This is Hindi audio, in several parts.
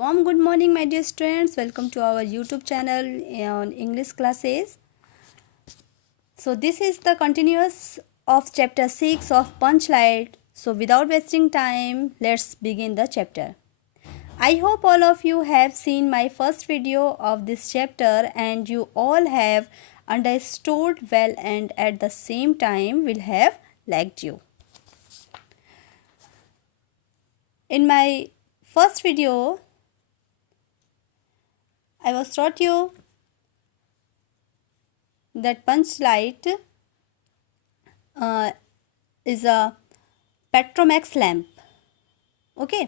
Warm good morning, my dear students. Welcome to our YouTube channel on English classes. So this is the continuous of chapter 6 of Punchlight. So without wasting time, let's begin the chapter. I hope all of you have seen my first video of this chapter and you all have understood well and at the same time will have liked you. In my first video, I was taught you that Punchlight is a Petromax lamp. Okay,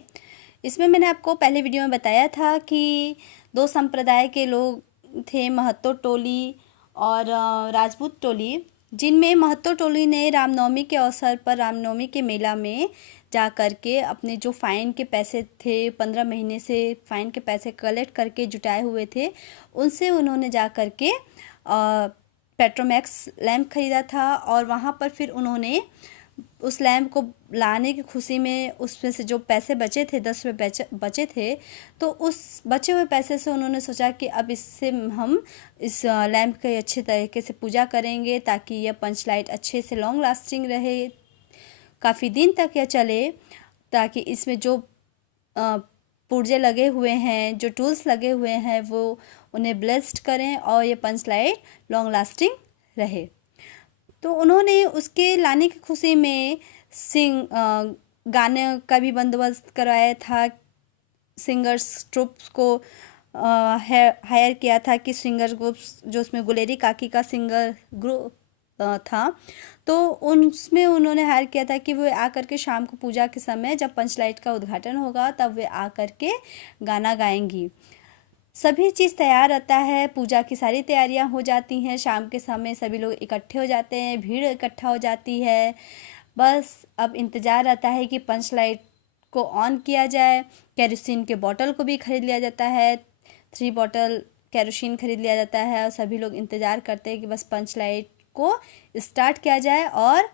इसमें मैंने आपको पहले वीडियो में बताया था कि दो संप्रदाय के लोग थे, महतो टोली और राजपूत टोली, जिनमें महतो टोली ने रामनवमी के अवसर पर रामनवमी के मेला में जा कर के अपने जो फ़ाइन के पैसे थे 15 महीने से फ़ाइन के पैसे कलेक्ट करके जुटाए हुए थे, उनसे उन्होंने जा कर के पेट्रोमैक्स लैम्प ख़रीदा था. और वहाँ पर फिर उन्होंने उस लैम्प को लाने की खुशी में उसमें से जो पैसे बचे थे 10 रुपये बचे थे, तो उस बचे हुए पैसे से उन्होंने सोचा कि अब इससे हम इस लैम्प की अच्छे तरीके से पूजा करेंगे ताकि यह पंचलाइट अच्छे से लॉन्ग लास्टिंग रहे, काफ़ी दिन तक यह चले, ताकि इसमें जो पुर्जे लगे हुए हैं, जो टूल्स लगे हुए हैं, वो उन्हें ब्लेस्ड करें और ये पंचलाइट लॉन्ग लास्टिंग रहे. तो उन्होंने उसके लाने की खुशी में गाने का भी बंदोबस्त करवाया था. सिंगर्स ट्रुप्स को हायर किया था कि सिंगर ग्रुप्स, जो उसमें गुलेरी काकी का सिंगर ग्रुप था, तो उसमें उन्होंने हायर किया था कि वे आकर के शाम को पूजा के समय जब पंचलाइट का उद्घाटन होगा तब वे आकर के गाना गाएंगी. सभी चीज़ तैयार रहता है, पूजा की सारी तैयारियां हो जाती हैं. शाम के समय सभी लोग इकट्ठे हो जाते हैं, भीड़ इकट्ठा हो जाती है. बस अब इंतज़ार रहता है कि पंचलाइट को ऑन किया जाए. केरोसिन के बोतल को भी ख़रीद लिया जाता है, 3 बॉटल केरोसिन ख़रीद लिया जाता है और सभी लोग इंतज़ार करते हैं कि बस पंचलाइट को स्टार्ट किया जाए और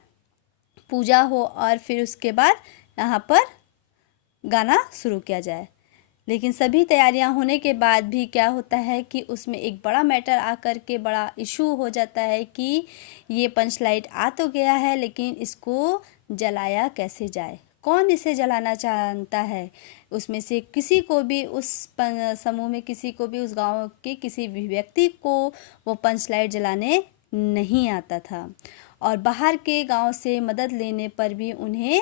पूजा हो और फिर उसके बाद यहाँ पर गाना शुरू किया जाए. लेकिन सभी तैयारियां होने के बाद भी क्या होता है कि उसमें एक बड़ा मैटर आकर के बड़ा इशू हो जाता है कि ये पंचलाइट आ तो गया है, लेकिन इसको जलाया कैसे जाए, कौन इसे जलाना चाहता है. उसमें से किसी को भी, उस समूह में किसी को भी, उस गांव के किसी भी व्यक्ति को वो पंचलाइट जलाने नहीं आता था. और बाहर के गांव से मदद लेने पर भी उन्हें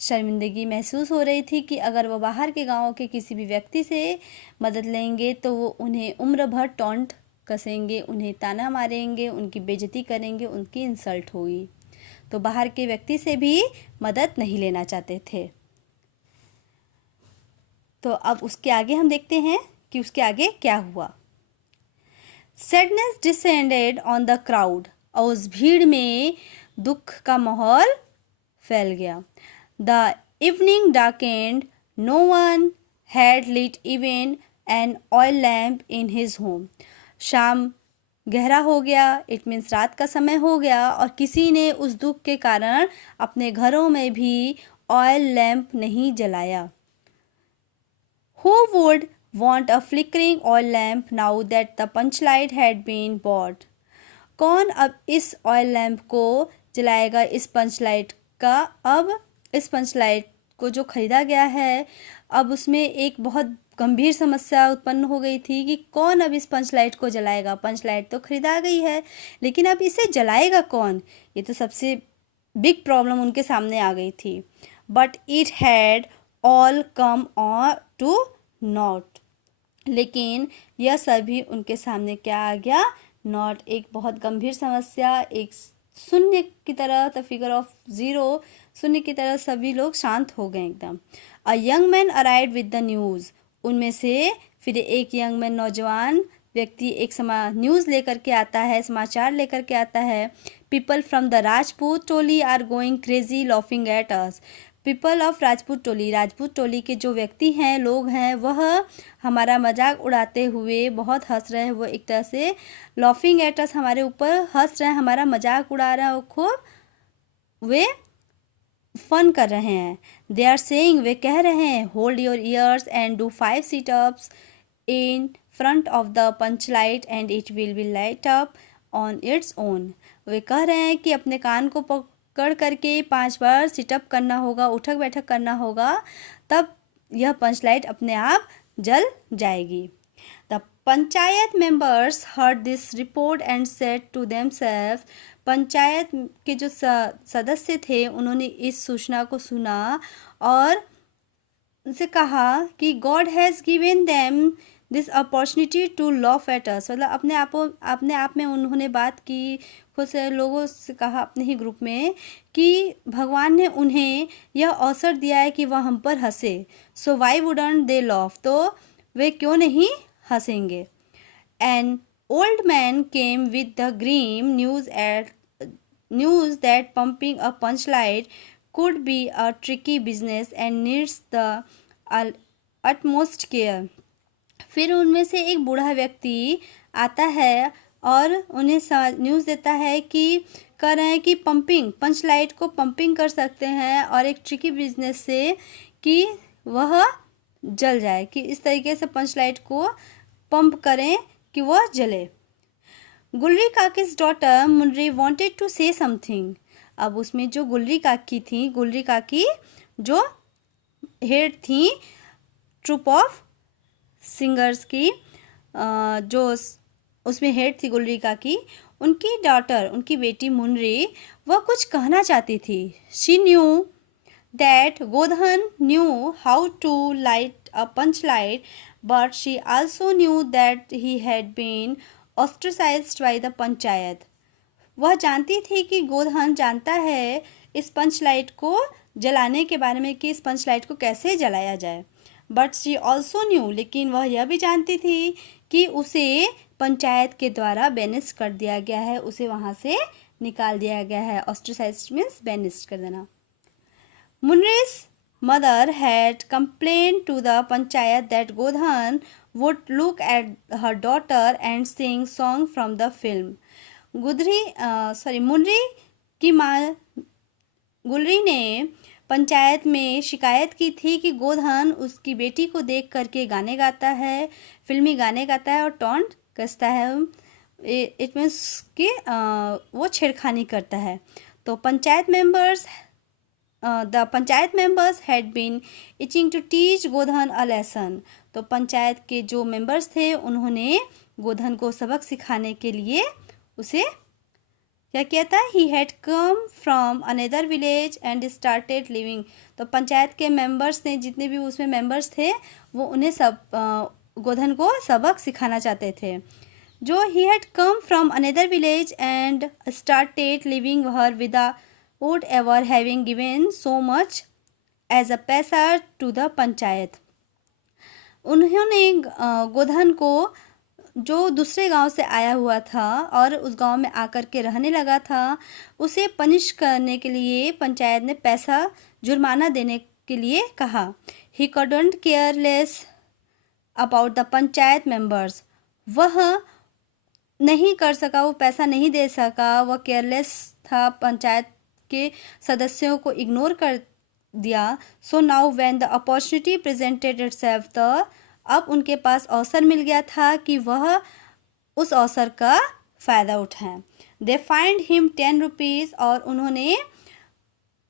शर्मिंदगी महसूस हो रही थी कि अगर वो बाहर के गांव के किसी भी व्यक्ति से मदद लेंगे तो वो उन्हें उम्र भर टॉन्ट कसेंगे, उन्हें ताना मारेंगे, उनकी बेइज्जती करेंगे, उनकी इंसल्ट होगी. तो बाहर के व्यक्ति से भी मदद नहीं लेना चाहते थे. तो अब उसके आगे हम देखते हैं कि उसके आगे क्या हुआ. Sadness descended on the crowd, और उस भीड़ में दुख का माहौल फैल गया. The evening darkened. No one had lit even an oil lamp in his home. शाम गहरा हो गया, इट मीन्स रात का समय हो गया, और किसी ने उस दुख के कारण अपने घरों में भी ऑयल लैम्प नहीं जलाया. Who would want a flickering oil lamp now that the punchlight had been bought? कौन अब इस ऑयल लैम्प को जलाएगा, इस पंचलाइट का. अब इस पंचलाइट को जो ख़रीदा गया है, अब उसमें एक बहुत गंभीर समस्या उत्पन्न हो गई थी कि कौन अब इस पंचलाइट को जलाएगा. पंचलाइट तो ख़रीदा गई है, लेकिन अब इसे जलाएगा कौन, ये तो सबसे बिग प्रॉब्लम उनके सामने आ गई थी. But it had all come on to not, लेकिन यह सभी उनके सामने क्या आ गया, नॉट, एक बहुत गंभीर समस्या, एक शून्य की तरह, द फिगर ऑफ ज़ीरो, शून्य की तरह सभी लोग शांत हो गए एकदम. A young man arrived with the news, उनमें से फिर एक यंग मैन, नौजवान व्यक्ति एक न्यूज़ लेकर के आता है, समाचार लेकर के आता है. People from the Rajput Toli are going crazy laughing at us. People of Rajput Toli के जो व्यक्ति हैं, लोग हैं, वह हमारा मजाक उड़ाते हुए बहुत हंस रहे हैं. वो एक तरह से लॉफिंग एट अस, हमारे ऊपर हंस रहे हैं, हमारा मजाक उड़ा रहे हैं खूब. वे फन कर रहे हैं। दे आर सेइंग, वे कह रहे हैं, hold your ears and do 5 situps in front of the panch light and it will be light up on its own. वे कह रहे हैं कि अपने कान को पकड़ करके 5 बार सिटअप करना होगा, उठक बैठक करना होगा, तब यह पंच लाइट अपने आप जल जाएगी। The panchayat members heard this report and said to themselves, panchayat के जो सदस्य थे उन्होंने इस सूचना को सुना और उनसे कहा कि God has given them this opportunity to laugh at us. मतलब अपने आप में उन्होंने बात की, खुद से लोगों से कहा अपने ही ग्रुप में कि भगवान ने उन्हें यह अवसर दिया है कि वह हम पर हंसे। So why wouldn't they laugh, तो वे क्यों नहीं हंसेंगे। An old man came with the grim news that pumping a panch light could be a tricky business and needs the utmost care। फिर उनमें से एक बूढ़ा व्यक्ति आता है और उन्हें न्यूज़ देता है कि कह रहे हैं कि पंच लाइट को पंपिंग कर सकते हैं और एक ट्रिकी बिजनेस से कि वह जल जाए, कि इस तरीके से पंच लाइट को पंप करें कि वह जले। गुलरी काकी's डॉटर मुनरी wanted to say something। अब उसमें जो गुलरी काकी थी, गुलरी काकी जो हेड थी ट्रुप ऑफ सिंगर्स की, जो उसमें हेड थी गुलरी काकी, उनकी डॉटर, उनकी बेटी मुनरी, वह कुछ कहना चाहती थी। She knew that Godhan knew how to light a panch light, but she also knew that he had been ostracised by the panchayat. वह जानती थी कि गोधन जानता है इस पंच लाइट को जलाने के बारे में, कि इस पंच लाइट को कैसे जलाया जाए। बट शी ऑल्सो न्यू, लेकिन वह यह भी जानती थी कि उसे पंचायत के द्वारा बैनिश कर दिया गया है, उसे वहाँ से निकाल दिया गया है। ऑस्ट्रेसाइज्ड मीन्स बैनिश कर देना। मुनरी's mother had complained to the panchayat that Godhan would look at her daughter and sing song from the film। मुनरी की माँ गुलरी ने पंचायत में शिकायत की थी कि गोधन उसकी बेटी को देख करके गाने गाता है, फिल्मी गाने गाता है और टॉन्ट कसता है। इट मीन्स कि वो छेड़खानी करता है। तो the panchayat members had been itching to teach Godhan a lesson। तो पंचायत के जो मेंबर्स थे उन्होंने गोधन को सबक सिखाने के लिए उसे क्या किया था, ही had come from another village and started living. तो पंचायत के मेंबर्स ने, जितने भी उसमें मेंबर्स थे, वो उन्हें सब गोधन को सबक सिखाना चाहते थे। जो he had come from another village and started living her without ever having given so much as a पैसा टू द पंचायत। उन्होंने गोधन को, जो दूसरे गांव से आया हुआ था और उस गांव में आकर के रहने लगा था, उसे पनिश करने के लिए पंचायत ने पैसा जुर्माना देने के लिए कहा। ही couldn't care less about the panchayat members. वह नहीं कर सका, वो पैसा नहीं दे सका, वह केयरलेस था, पंचायत के सदस्यों को इग्नोर कर दिया। So now when the opportunity presented itself, the अब उनके पास अवसर मिल गया था कि वह उस अवसर का फ़ायदा उठाएं। दे फाइंड हिम 10 रुपीज़, और उन्होंने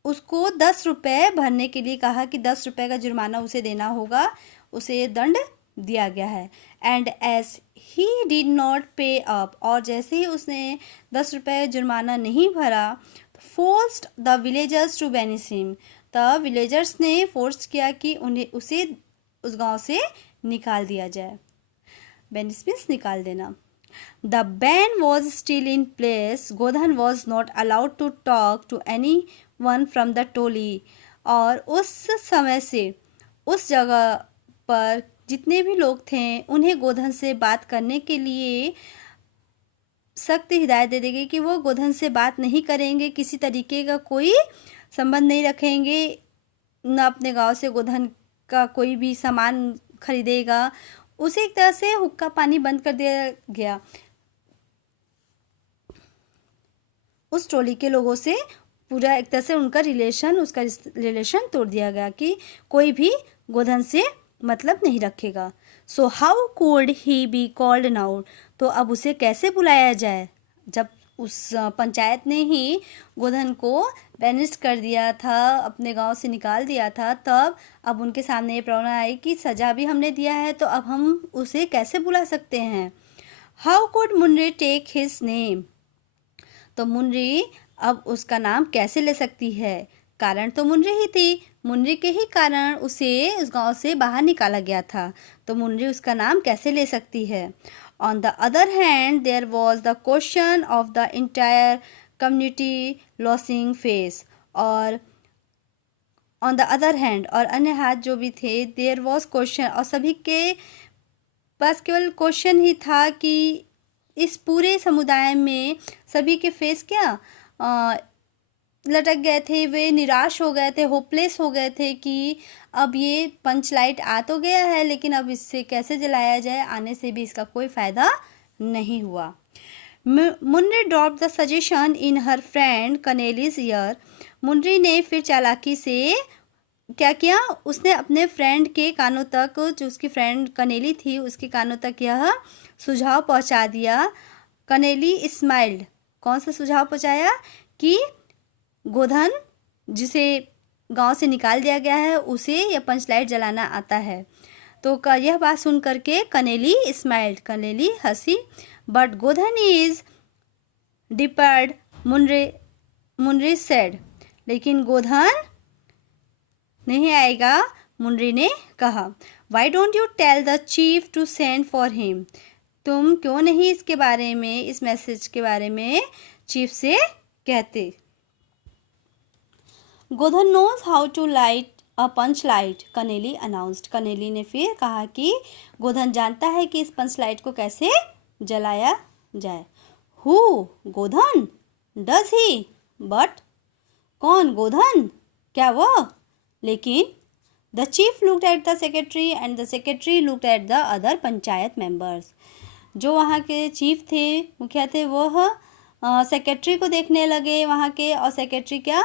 उसको 10 रुपये भरने के लिए कहा कि 10 रुपये का जुर्माना उसे देना होगा, उसे दंड दिया गया है। And as he did not pay up, और जैसे ही उसने 10 रुपये जुर्माना नहीं भरा, forced the villagers to banish him, the villagers ने फोर्स किया कि उसे उस गांव से निकाल दिया जाए। बैनिश मीन्स निकाल देना। The ban was still in place, Godhan was not allowed to talk to anyone from the Toli. और उस समय से उस जगह पर जितने भी लोग थे, उन्हें गोधन से बात करने के लिए सख्त हिदायत दे दी गई कि वो गोधन से बात नहीं करेंगे, किसी तरीके का कोई संबंध नहीं रखेंगे, न अपने गांव से गोधन का कोई भी सामान खरीदेगा। उसे एक तरह से हुक्का पानी बंद कर दिया गया। उस टोली के लोगों से पूरा एक तरह से उनका रिलेशन, उसका रिलेशन तोड़ दिया गया कि कोई भी गोधन से मतलब नहीं रखेगा। So how could he be called now, तो अब उसे कैसे बुलाया जाए? जब उस पंचायत ने ही गोधन को बैनिस्ट कर दिया था, अपने गांव से निकाल दिया था, तब अब उनके सामने ये प्रॉब्लम आई कि सज़ा भी हमने दिया है तो अब हम उसे कैसे बुला सकते हैं। How could Munri take his name, तो मुनरी अब उसका नाम कैसे ले सकती है? कारण तो मुनरी ही थी, मुनरी के ही कारण उसे उस गांव से बाहर निकाला गया था, तो मुनरी उसका नाम कैसे ले सकती है? On the other hand there was the question of the entire community losing face, और ऑन द अदर हैंड, और अन्य हाथ जो भी थे, देयर वॉज क्वेश्चन, और सभी के पास केवल क्वेश्चन ही था कि इस पूरे समुदाय में सभी के फेस क्या लटक गए थे, वे निराश हो गए थे, होपलेस हो गए थे कि अब ये पंच लाइट आ तो गया है लेकिन अब इससे कैसे जलाया जाए, आने से भी इसका कोई फ़ायदा नहीं हुआ। Munri drop the suggestion in her friend Kaneli's ear, Munri ने फिर चालाकी से क्या किया, उसने अपने फ्रेंड के कानों तक, जो उसकी फ्रेंड कनेली थी उसके कानों तक यह सुझाव पहुंचा दिया। कनेली स्माइल्ड, कौन सा सुझाव पहुंचाया कि गोधन जिसे गांव से निकाल दिया गया है उसे यह पंच लाइट जलाना आता है। तो यह बात सुन करके कनेली स्माइल्ड, कनेली हंसी। बट गोधन इज डिपर्ड, मुनरी सेड, लेकिन गोधन नहीं आएगा, मुनरी ने कहा। Why don't you tell the chief to send for him, तुम क्यों नहीं इसके बारे में, इस मैसेज के बारे में चीफ से कहते। Godhan knows how to light a panch light, Kaneli announced, Kaneli ने फिर कहा कि गोधन जानता है कि इस पंच लाइट को कैसे जलाया जाए। Who, Godhan, does he, but, कौन, गोधन, क्या वह, लेकिन। The chief looked at the secretary and the secretary looked at the other panchayat members, जो वहाँ के चीफ थे, मुखिया थे, वह सेक्रेटरी को देखने लगे वहाँ के, और सेक्रेटरी क्या,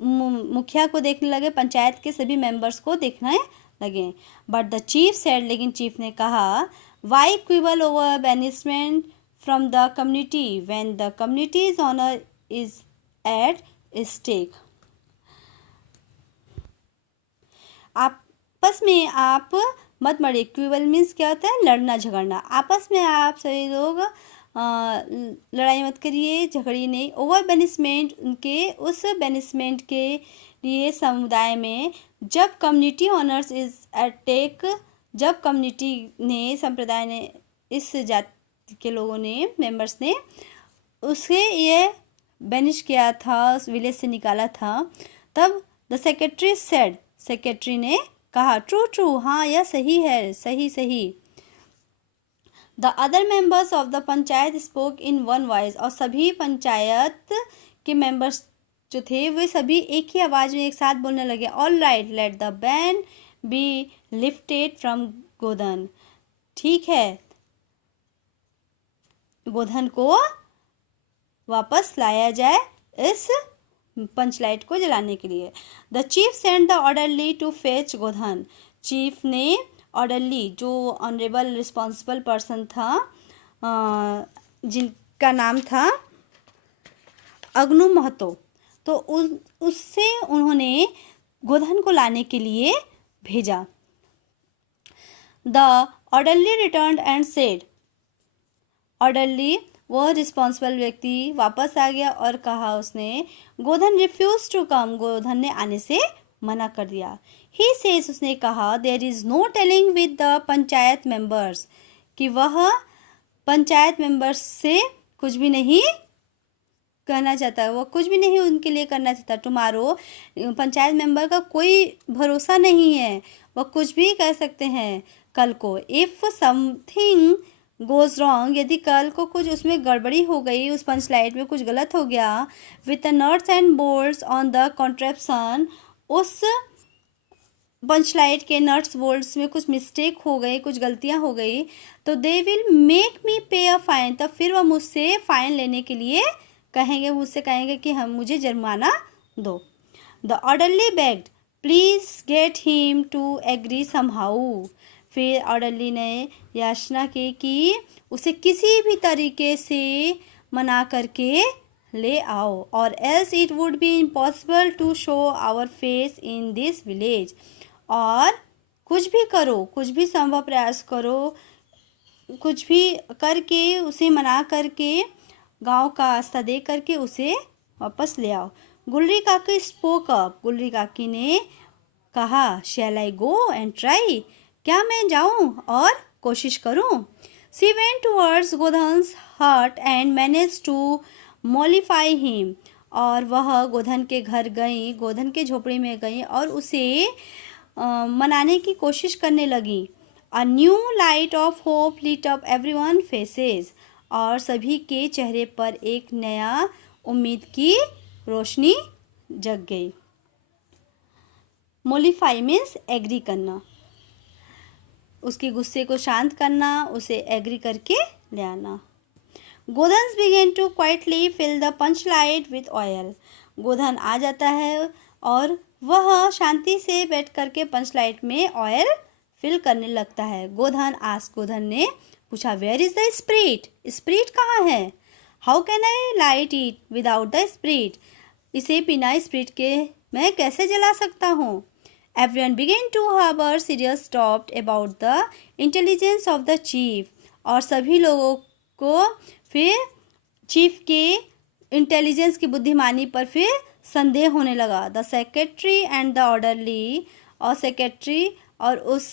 मुखिया को देखने लगे, पंचायत के सभी मेंबर्स को देखने लगे। बट द चीफ सेड, लेकिन चीफ ने कहा, why quibble over banishment from the community when the community's honour is at stake, आपस में आप मत मरे। क्विबल मीन्स क्या होता है, लड़ना झगड़ना, आपस में आप सभी लोग लड़ाई मत करिए, झगड़िए नहीं। ओवर बेनिसमेंट, उनके उस बेनिसमेंट के लिए समुदाय में, जब community honours is at stake, जब कम्युनिटी ने, संप्रदाय ने, इस जाति के लोगों ने, मेंबर्स ने उसे ये बेनिश किया था, उस विलेज से निकाला था, तब द सेक्रेटरी सेड, सेक्रेटरी ने कहा, ट्रू ट्रू, हाँ यह सही है, सही सही। The other members of the panchayat spoke in one voice, और सभी पंचायत के मेंबर्स जो थे वे सभी एक ही आवाज़ में एक साथ बोलने लगे। All right, let the ban be lifted from Godhan, ठीक है, गोधन को वापस लाया जाए इस पंचलाइट को जलाने के लिए। The chief send the orderly to fetch Godhan, chief ने ऑर्डरली, जो ऑनरेबल रिस्पॉन्सिबल पर्सन था, जिनका नाम था अग्नु महतो, तो उससे उन्होंने गोधन को लाने के लिए भेजा। The orderly returned and said, orderly वह रिस्पॉन्सिबल व्यक्ति वापस आ गया और कहा उसने, गोधन रिफ्यूज टू कम, गोधन ने आने से मना कर दिया। ही सेज, उसने कहा, there is no telling with the panchayat members, कि वह पंचायत मेंबर्स से कुछ भी नहीं कहना चाहता, वो कुछ भी नहीं उनके लिए करना चाहता। टुमारो, पंचायत मेंबर का कोई भरोसा नहीं है, वह कुछ भी कर सकते हैं कल को। इफ़ समथिंग गोज़ रॉन्ग, यदि कल को कुछ उसमें गड़बड़ी हो गई, उस पंचलाइट में कुछ गलत हो गया, with the nuts and bolts on the contraption, उस पंचलाइट के नट्स बोल्ट्स में कुछ मिस्टेक हो गई, कुछ गलतियां हो गई, तो दे विल मेक मी पे अ फाइन, तब फिर वह मुझसे फ़ाइन लेने के लिए कहेंगे, मुझसे कहेंगे कि हम मुझे जुर्माना दो। The orderly begged please get him to agree somehow. फिर ऑर्डरली ने याचना की कि उसे किसी भी तरीके से मना करके ले आओ, और else it would be impossible to show our face in this village. और कुछ भी करो, कुछ भी संभव प्रयास करो, कुछ भी करके उसे मना करके गांव का रास्ता दे करके उसे वापस ले आओ। गुलरी काकी स्पोक अप। गुलरी काकी ने कहा, शैल आई गो एंड ट्राई, क्या मैं जाऊं और कोशिश करूं? शी वेंट टूवर्ड्स गोधन्स हट एंड मैनेज टू मॉलिफाई हिम। और वह गोधन के घर गई, गोधन के झोपड़ी में गई और उसे मनाने की कोशिश करने लगी। A new light of hope lit up everyone faces. और सभी के चेहरे पर एक नया उम्मीद की रोशनी जग गई। मोलिफाई मीन्स एग्री करना, उसके गुस्से को शांत करना, उसे एग्री करके ले आना। Godhan's began to quietly fill the panch light with oil. Godhan आ जाता है और वह शांति से बैठ करके पंच लाइट में ऑयल फिल करने लगता है। गोधन गोधन ने पूछा, where is the spirit? Spirit कहाँ है? How can I light it without the spirit? इसे बिना स्प्रिट के मैं कैसे जला सकता हूँ? Everyone began to harbor serious doubt about the intelligence of the chief. और सभी लोगों को फिर चीफ के इंटेलिजेंस की बुद्धिमानी पर फिर संदेह होने लगा। The secretary and the orderly, और सेक्रेटरी और उस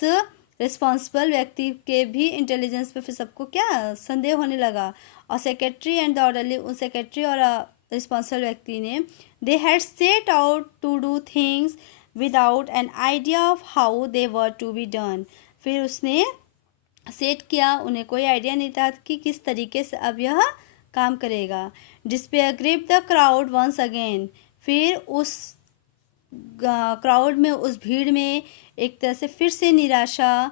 रिस्पॉन्सिबल व्यक्ति के भी इंटेलिजेंस पर फिर सबको क्या संदेह होने लगा। और सेक्रेटरी एंड द ऑर्डरली, उस सेक्रेटरी और रिस्पॉन्सिबल व्यक्ति ने they had set out to do things without an idea of how they were to be done. फिर उसने सेट किया, उन्हें कोई आइडिया नहीं था कि किस तरीके से अब यह काम करेगा। Despair grip the crowd once again. फिर उस क्राउड में, उस भीड़ में एक तरह से फिर से निराशा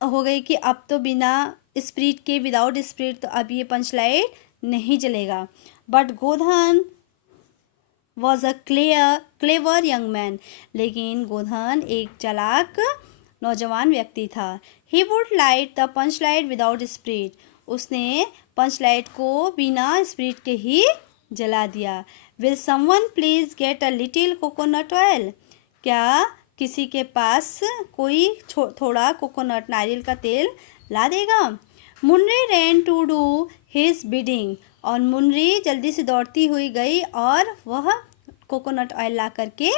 हो गई कि अब तो बिना स्प्रिट के, विदाउट स्प्रिट तो अब ये पंच लाइट नहीं जलेगा। But Godhan was a clever young man. लेकिन गोधन एक चालाक नौजवान व्यक्ति था। He would light the panch light without spirit. उसने पंच लाइट को बिना स्प्रिट के ही जला दिया। Will someone please get a little coconut oil? क्या किसी के पास कोई थोड़ा कोकोनट, नारियल का तेल ला देगा? Munri ran to do his bidding. और मुनरी जल्दी से दौड़ती हुई गई और वह कोकोनट ऑयल ला करके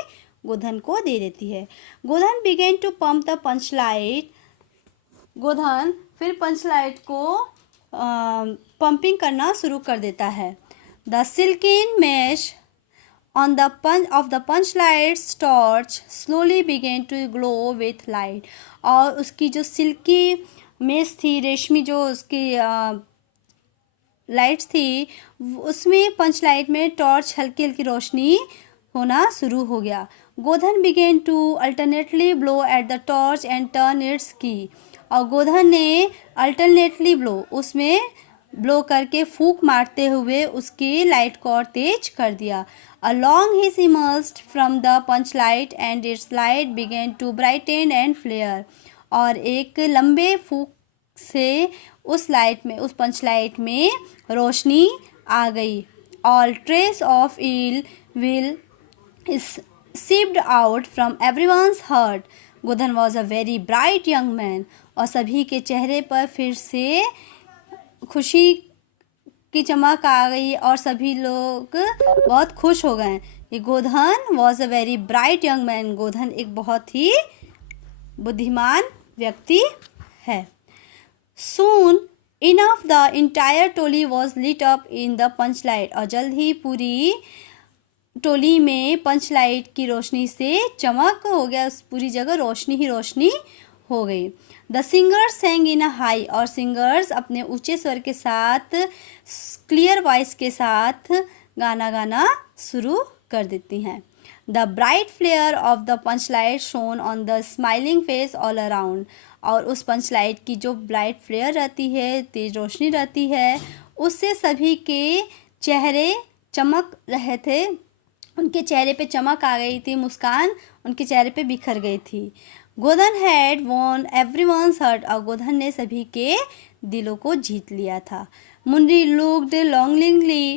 गोधन को दे देती है। Godhan began to pump the panch light. Godhan फिर पंच लाइट को पंपिंग करना शुरू कर देता है। The silken mesh on the panch of the panch light's torch slowly began to glow with light. और उसकी जो सिल्की मेश थी, रेशमी जो उसकी लाइट्स थी, उसमें पंच लाइट में टॉर्च हल्की हल्की रोशनी होना शुरू हो गया। Godhan began to alternately blow at the torch and turn its key. और गोधन ने अल्टरनेटली ब्लो, उसमें ब्लो करके फूंक मारते हुए उसकी लाइट को और तेज कर दिया। Along his immersed from the panch light and its light began to brighten and flare. और एक लंबे फूंक से उस लाइट में, उस पंच लाइट में रोशनी आ गई। All trace of ill will is sieved out from everyone's heart. Godhan was a very bright young man. और सभी के चेहरे पर फिर से खुशी की चमक आ गई और सभी लोग बहुत खुश हो गए कि गोधन was a very bright young man. गोधन एक बहुत ही बुद्धिमान व्यक्ति है। Soon enough the entire Toli was lit up in the punch light. और जल्द ही पूरी टोली में पंच लाइट की रोशनी से चमक हो गया, उस पूरी जगह रोशनी ही रोशनी हो गई। The singers sang in a high. और सिंगर्स अपने ऊंचे स्वर के साथ, क्लियर वॉइस के साथ गाना गाना शुरू कर देती हैं। The bright flare of the panch light shone on the smiling face all around. और उस पंच लाइट की जो ब्राइट फ्लेयर रहती है, तेज रोशनी रहती है, उससे सभी के चेहरे चमक रहे थे, उनके चेहरे पे चमक आ गई थी, मुस्कान उनके चेहरे पे बिखर गई थी। गोधन हैड वॉन एवरीवन्स हार्ट, और गोधन ने सभी के दिलों को जीत लिया था। मुनरी लुक्ड लॉन्गिंगली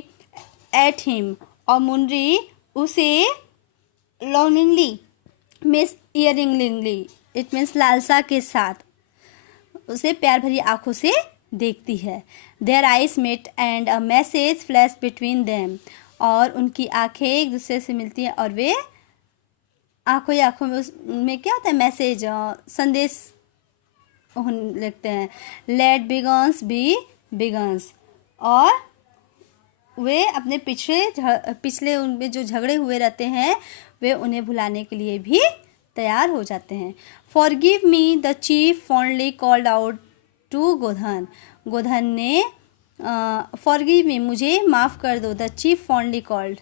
एट हिम, और मुनरी उसे लॉन्गिंगली मीन्स ईयरिंगली, इट मीन्स लालसा के साथ उसे प्यार भरी आंखों से देखती है। Their eyes met and a message flash between them, और उनकी आंखें एक दूसरे से मिलती हैं और वे आंखों ही आंखों में उसमें क्या होता है, मैसेज, संदेश लिखते हैं। लेट बिगन्स बी बिगन्स, और वे अपने पिछले उनमें जो झगड़े हुए रहते हैं वे उन्हें भुलाने के लिए भी तैयार हो जाते हैं। Forgive me the chief fondly called out to Godhan, Godhan ने फॉरगिव मी, मुझे माफ़ कर दो, the chief fondly called,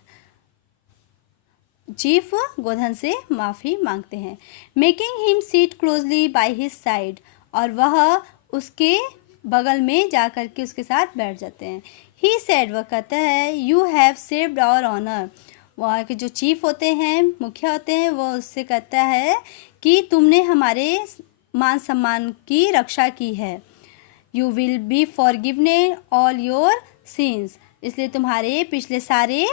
chief Godhan से माफ़ी मांगते हैं। Making him sit closely by his side, और वह उसके बगल में जा कर के उसके साथ बैठ जाते हैं। ही सेड, वह कहता है, you have saved our honour, वहाँ के जो चीफ होते हैं, मुखिया होते हैं, वो उससे कहता है कि तुमने हमारे मान सम्मान की रक्षा की है। You will be forgiven all your sins, इसलिए तुम्हारे पिछले सारे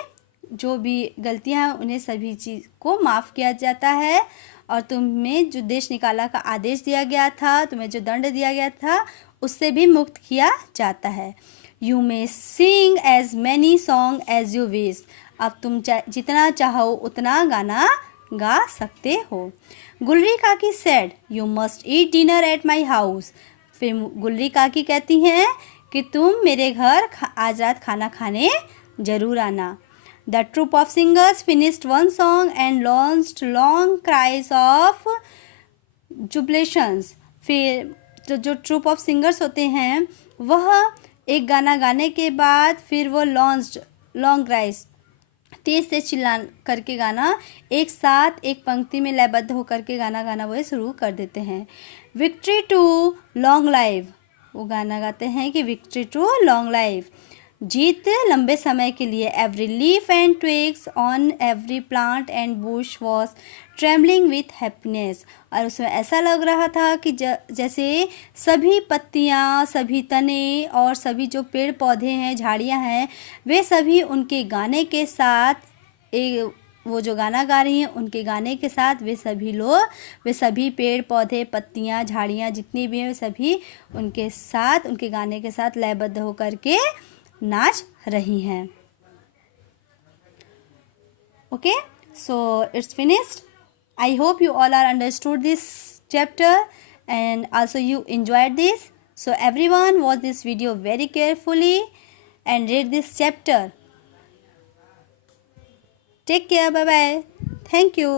जो भी गलतियां हैं उन्हें सभी चीज़ को माफ़ किया जाता है, और तुम्हें जो देश निकाला का आदेश दिया गया था, तुम्हें जो दंड दिया गया था, उससे भी मुक्त किया जाता है। You may sing as many song as you wish, अब तुम जितना चाहो उतना गाना गा सकते हो। गुलरी काकी said, you must eat dinner at my house, फिर गुलरी काकी कहती हैं कि तुम मेरे घर आज रात खाना खाने जरूर आना। The troop of singers finished one song and launched long cries of jubilations, फिर जो ट्रूप ऑफ सिंगर्स होते हैं वह एक गाना गाने के बाद फिर वो लॉन्ग क्राइज, तेज से चिल्ला करके गाना एक साथ एक पंक्ति में लयबद्ध होकर के गाना गाना वो शुरू कर देते हैं। विक्ट्री टू लॉन्ग लाइफ, वो गाना गाते हैं कि विक्ट्री टू लॉन्ग लाइफ, जीत लंबे समय के लिए। Every leaf and twigs on every plant and Bush was trembling with happiness, और उसमें ऐसा लग रहा था कि जैसे सभी पत्तियां, सभी तने और सभी जो पेड़ पौधे हैं, झाड़ियां हैं, वे सभी उनके गाने के साथ, वो जो गाना गा रही हैं उनके गाने के साथ वे सभी पेड़ पौधे, पत्तियां, झाड़ियां जितनी भी हैं सभी उनके साथ, उनके गाने के साथ लयबद्ध होकर के नाच रही हैं। Okay, so it's finished. I hope you all are understood this chapter and also you enjoyed this. So everyone watch this video very carefully and read this chapter. Take care. Bye bye. Thank you.